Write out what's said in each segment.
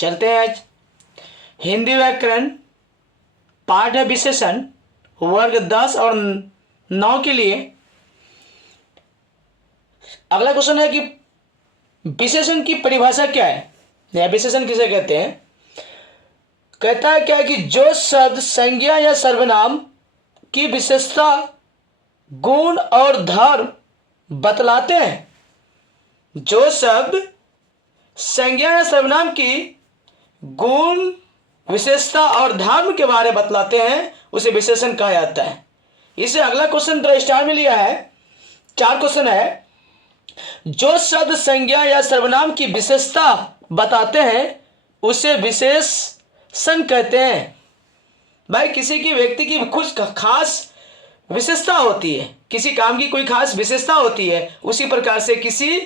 चलते हैं आज हिंदी व्याकरण पाठ है विशेषण वर्ग 10 और 9 के लिए। अगला क्वेश्चन है कि विशेषण की परिभाषा क्या है या विशेषण किसे कहते हैं। कहता है क्या है कि जो शब्द संज्ञा या सर्वनाम की विशेषता गुण और धर्म बतलाते हैं, जो शब्द संज्ञा या सर्वनाम की गुण विशेषता और धर्म के बारे में बतलाते हैं उसे विशेषण कहा जाता है। इसे अगला क्वेश्चन स्टार में लिया है। 4 क्वेश्चन है। जो शब्द संज्ञा या सर्वनाम की विशेषता बताते हैं उसे विशेषण कहते हैं। भाई किसी की व्यक्ति की कुछ खास विशेषता होती है, किसी काम की कोई खास विशेषता होती है, उसी प्रकार से किसी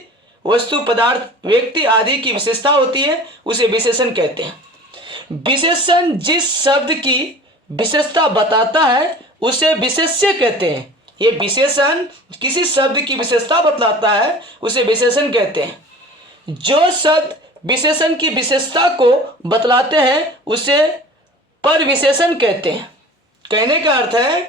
वस्तु पदार्थ व्यक्ति आदि की विशेषता होती है, उसे विशेषण कहते हैं। विशेषण जिस शब्द की विशेषता बताता है उसे विशेष्य कहते हैं। ये विशेषण किसी शब्द की विशेषता बतलाता है उसे विशेषण कहते हैं। जो शब्द विशेषण की विशेषता को बतलाते हैं उसे परविशेषण कहते हैं। कहने का अर्थ है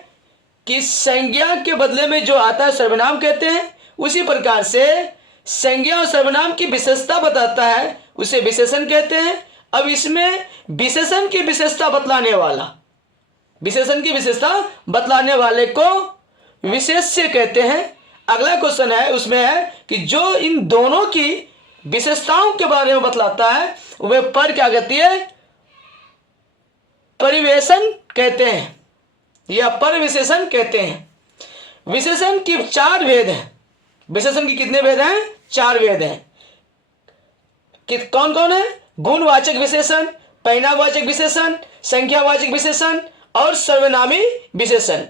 कि संज्ञा के बदले में जो आता है सर्वनाम कहते हैं, उसी प्रकार से संज्ञा और सर्वनाम की विशेषता बताता है उसे विशेषण कहते हैं। अब इसमें विशेषण की विशेषता बतलाने वाला, विशेषण की विशेषता बतलाने वाले को विशेष्य कहते हैं। अगला क्वेश्चन है उसमें है कि जो इन दोनों की विशेषताओं के बारे में बतलाता है वह पर क्या कहती है, परिवेशन कहते हैं या परविशेषण कहते हैं। विशेषण की 4 भेद हैं। विशेषण की कितने भेद हैं? 4 भेद हैं। कि कौन कौन है? गुणवाचक विशेषण, परिणामवाचक विशेषण, संख्यावाचक विशेषण और सर्वनामी विशेषण।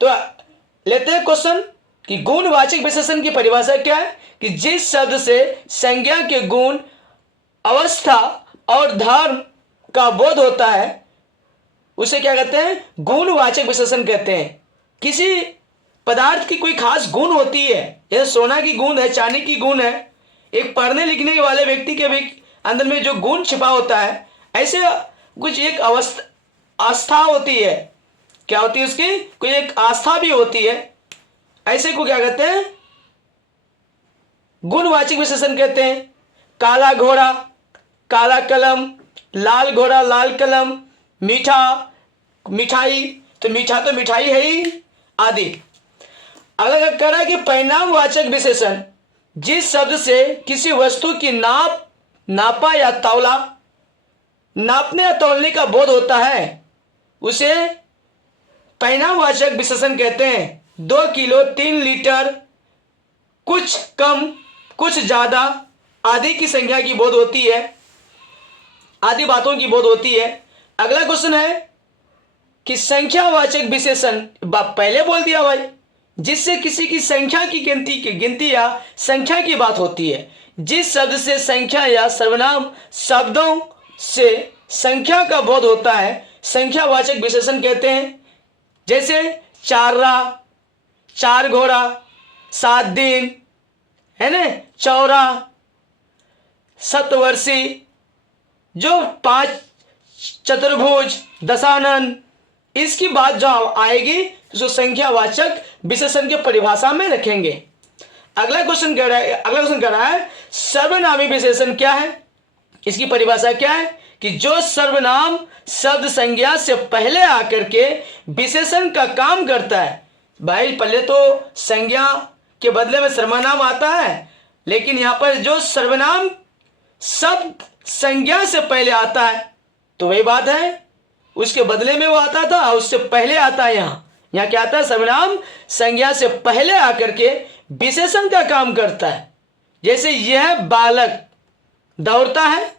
तो लेते हैं क्वेश्चन कि गुणवाचक विशेषण की परिभाषा क्या है कि जिस शब्द से संज्ञा के गुण, अवस्था और धर्म का बोध होता है उसे क्या कहते हैं? गुणवाचक विशेषण कहते हैं। किसी पदार्थ की कोई खास गुण होती है, जैसे सोना की गुण है, चांदी की गुण है, एक पढ़ने लिखने वाले व्यक्ति के भी अंदर में जो गुण छिपा होता है, ऐसे कुछ एक आस्था होती है। क्या होती है उसकी? कोई एक आस्था भी होती है। ऐसे को क्या कहते हैं? गुणवाचक विशेषण कहते हैं। काला घोड़ा, काला कलम, लाल घोड़ा, लाल कलम, मीठा, मिठाई, तो मीठा तो मिठाई है ही आदि। अगर कह रहा है कि परिणामवाचक विशेषण जिस शब्द से किसी वस्तु की नापा या तौला, नापने या तौलने का बोध होता है उसे परिणामवाचक विशेषण कहते हैं। 2 किलो, 3 लीटर, कुछ कम कुछ ज़्यादा आदि की संख्या की बोध होती है, आदि बातों की बोध होती है। अगला क्वेश्चन है कि संख्यावाचक विशेषण पहले बोल दिया भाई, जिससे किसी की संख्या की गिनती या संख्या की बात होती है। जिस शब्द से संख्या या सर्वनाम शब्दों से संख्या का बोध होता है संख्यावाचक विशेषण कहते हैं। जैसे 4 राह, 4 घोड़ा, 7 दिन, है ना, चौरा, सप्तवर्षी, जो 5 चतुर्भुज, दशानन, इसकी बात जो आएगी जो संख्यावाचक विशेषण के परिभाषा में रखेंगे। अगला क्वेश्चन कह रहा है सर्वनामी विशेषण क्या है, इसकी परिभाषा क्या है कि जो सर्वनाम शब्द संज्ञा से पहले आकर के विशेषण का काम करता है। भाई पहले तो संज्ञा के बदले में सर्वनाम आता है, लेकिन यहाँ पर जो सर्वनाम शब्द संज्ञा से पहले आता है तो वही बात है, उसके बदले में वो आता था, उससे पहले आता है। यहाँ क्या आता है? सर्वनाम संज्ञा से पहले आकर के विशेषण का काम करता है। जैसे यह बालक दौड़ता है,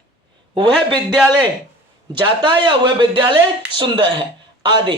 वह विद्यालय जाता है, या वह विद्यालय सुंदर है आदि।